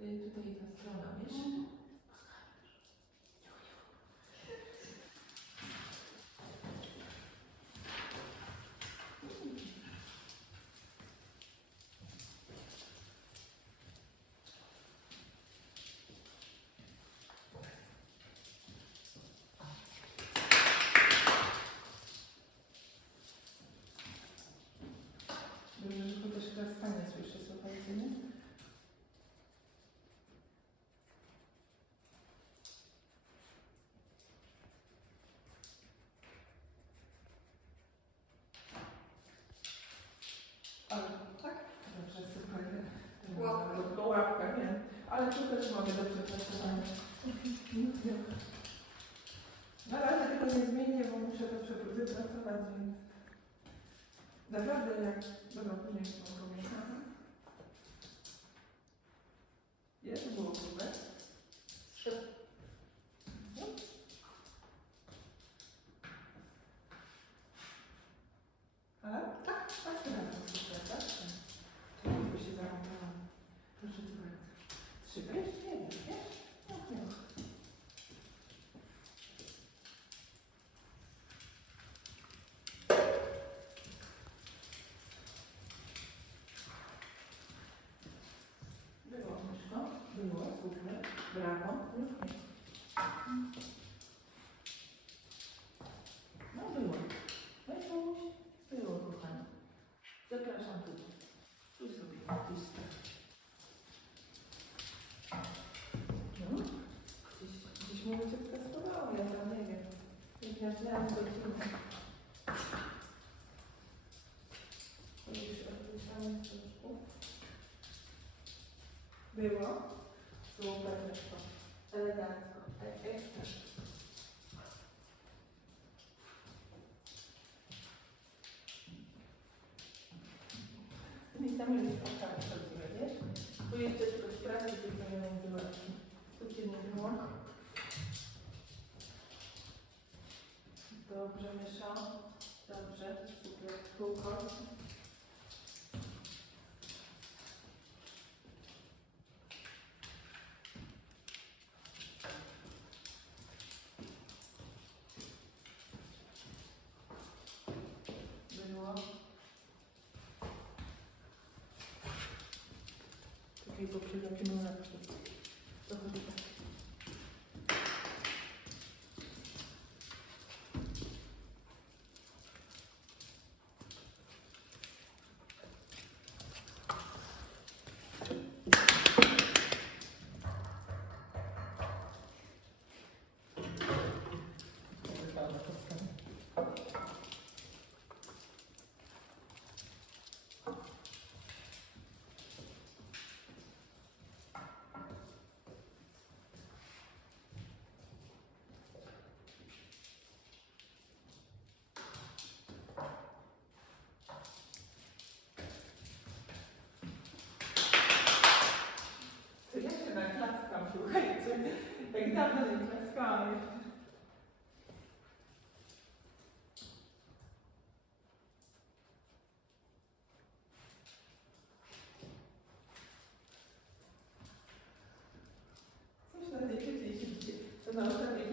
y, tutaj ta strona, wiesz? Tu też mamy do przepracowania. Na razie tego nie zmienię, bo muszę to przepr- wypracować, więc... Naprawdę jak... Dobra, później to. Jest było grube? Ale? Tak, tak, tak, super, tak. tak. To by się załamałam. Proszę tu bardzo. Trzy wejść? Nie wiem, wiesz? No, nie. Było, myszko? Było, nie. No było. No i komuś było, kochani. Zapraszam tu. Tu sobie naciskam. No. Gdzieś, gdzieś może cię testowało, ja tam nie wiem. Jak ja znałam godzinę. To już. Było? Super, wyszło. Elegancko. Ekstra. Z tymi samymi sprawkami chodzimy, wiesz? Tu jeszcze tylko sprawdzić, żeby to nie było. Tu cię nie było. Dobrze, myszo. Dobrze, super. Kółko. і потрібно кіно написати. Заходить. Jak dawno nie klaskałam jeszcze. Coś na tej trzeciej się To na ostatniej